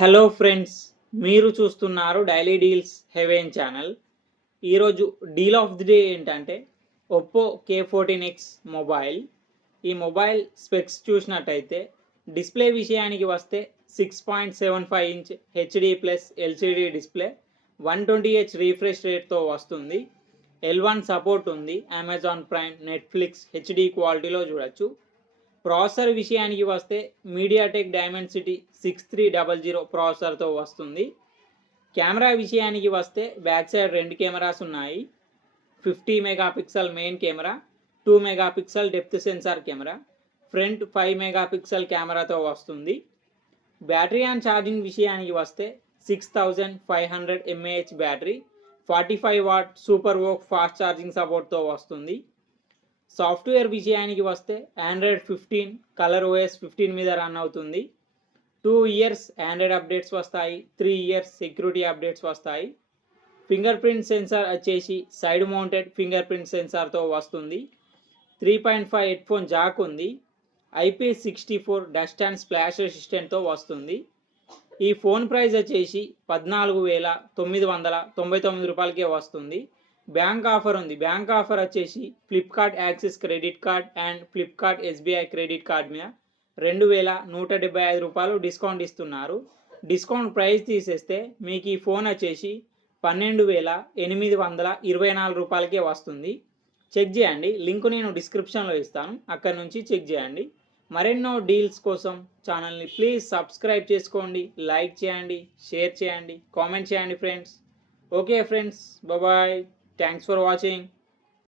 Hello friends, మీరు చూస్తున్నారు daily deals heaven channel. ఈరోజు డీల్ ఆఫ్ ది డే ఏంటంటే ఒప్పో K14X మొబైల్. ఈ మొబైల్ స్పెక్స్ చూసినట్టయితే డిస్ప్లే విషయానికి వస్తే 6.75 inch HD plus LCD display, 120Hz refresh రేట్తో వస్తుంది. L1 సపోర్ట్ ఉంది. అమెజాన్ ప్రైమ్, నెట్ఫ్లిక్స్ హెచ్డి క్వాలిటీలో చూడొచ్చు. ప్రాసెసర్ విషయానికి వస్తే మీడియాటెక్ డైమెన్సిటీ 6300 ప్రాసెసర్తో వస్తుంది. కెమెరా విషయానికి వస్తే బ్యాక్ సైడ్ 2 కెమెరాస్ ఉన్నాయి. 50 megapixel main camera, 2 megapixel depth sensor camera, front 5 megapixel కెమెరాతో వస్తుంది. బ్యాటరీ అండ్ ఛార్జింగ్ విషయానికి వస్తే 6500 mAh battery, 45 watt super VOOC fast charging సపోర్ట్తో వస్తుంది. సాఫ్ట్వేర్ విషయానికి వస్తే ఆండ్రాయిడ్ 15 కలర్ OS 15 మీద రన్ అవుతుంది. 2 ఇయర్స్ ఆండ్రాయిడ్ అప్డేట్స్ వస్తాయి, 3 ఇయర్స్ సెక్యూరిటీ అప్డేట్స్ వస్తాయి. ఫింగర్ ప్రింట్ సెన్సార్ వచ్చేసి సైడ్ మౌంటెడ్ ఫింగర్ ప్రింట్ సెన్సార్తో వస్తుంది. 3.5 హెడ్ఫోన్ జాక్ ఉంది. IP64 డస్ట్ అండ్ స్ప్లాష్ రెసిస్టెంట్తో వస్తుంది. ఈ ఫోన్ ప్రైస్ వచ్చేసి 14,999 రూపాయలకే వస్తుంది. బ్యాంక్ ఆఫర్ ఉంది. బ్యాంక్ ఆఫర్ వచ్చేసి Flipkart axis credit card and Flipkart SBI credit card మీద 2,175 రూపాయలు డిస్కౌంట్ ఇస్తున్నారు. డిస్కౌంట్ ప్రైస్ తీసేస్తే మీకు ఈ ఫోన్ వచ్చేసి 12,824 రూపాయలకే వస్తుంది. చెక్ చేయండి, లింక్ నేను డిస్క్రిప్షన్లో ఇస్తాను, అక్కడ నుంచి చెక్ చేయండి. మరెన్నో డీల్స్ కోసం ఛానల్ని ప్లీజ్ సబ్స్క్రైబ్ చేసుకోండి, లైక్ చేయండి, షేర్ చేయండి, కామెంట్ చేయండి friends. Okay friends, bye. Thanks for watching.